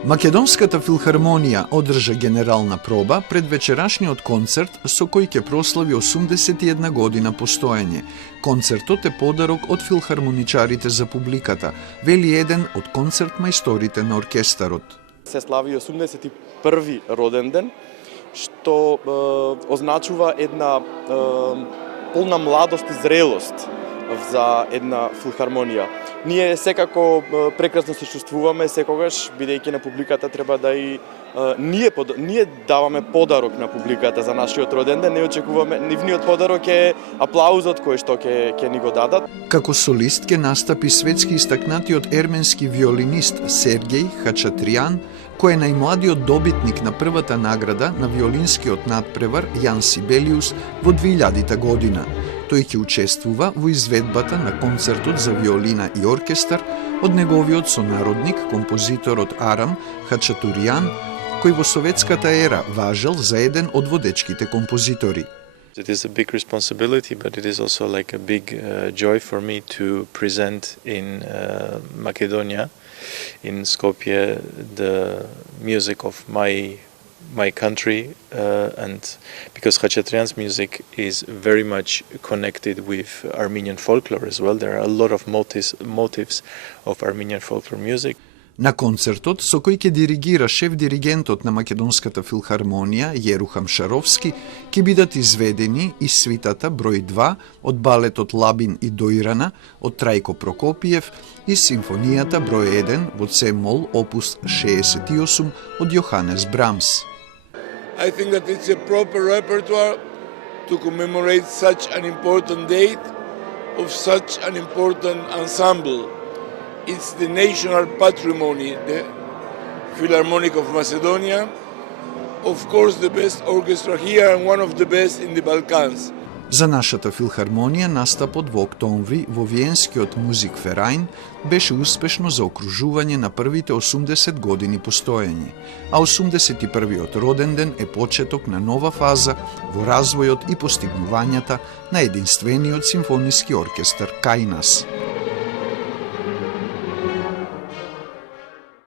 Македонската филхармонија одржа генерална проба пред вечерашниот концерт со кој ќе прослави 81 година постоење. Концертот е подарок од филхармоничарите за публиката, вели еден од концерт мајсторите на оркестарот. Се слави 81-ви роден ден, што означува една полна младост и зрелост за една филхармонија. Ние секако прекрасно се чувствуваме, секогаш, бидејќи на публиката треба да и ние даваме подарок на публиката за нашиот роден ден, не очекуваме, нивниот подарок е аплаузот кој што ќе ни го дадат. Како солист ќе настапи светски истакнатиот ерменски виолинист Сергеј Хачатриян, кој е најмладиот добитник на првата награда на виолинскиот надпревар Јан Сибелиус во 2000 година. Тој ќе учествува во изведбата на концертот за виолина и оркестар од неговиот сонародник, композиторот Арам Хачатуриян, кој во советската ера важел за еден од водечките композитори. It is a big responsibility, but it is also like a big joy for me to present in Macedonia, in Skopje, the music of my country, and because Khachaturian's music is very much connected with Armenian folklore as well. There are a lot of motives of Armenian folklore music. На концертот, со кој ќе диригира шеф-диригентот на Македонската филхармонија Јерухам Шаровски, ќе бидат изведени и свитата број 2 од балетот Лабин и Доирана од Трајко Прокопиев и симфонијата број 1 во C-мол опус 68 од Јоханес Брамс. I think that it's a proper repertoire to commemorate such an important date of such an important ensemble. It's the national patrimony, the Philharmonic of Macedonia, of course the best orchestra here and one of the best in the Balkans. За нашата филхармонија настапот во октомври во Виенскиот музик Ферајн беше успешно за окружување на првите 80 години постоење, а 81-виот роден ден е почеток на нова фаза во развојот и постигнувањата на единствениот симфониски оркестар кај нас.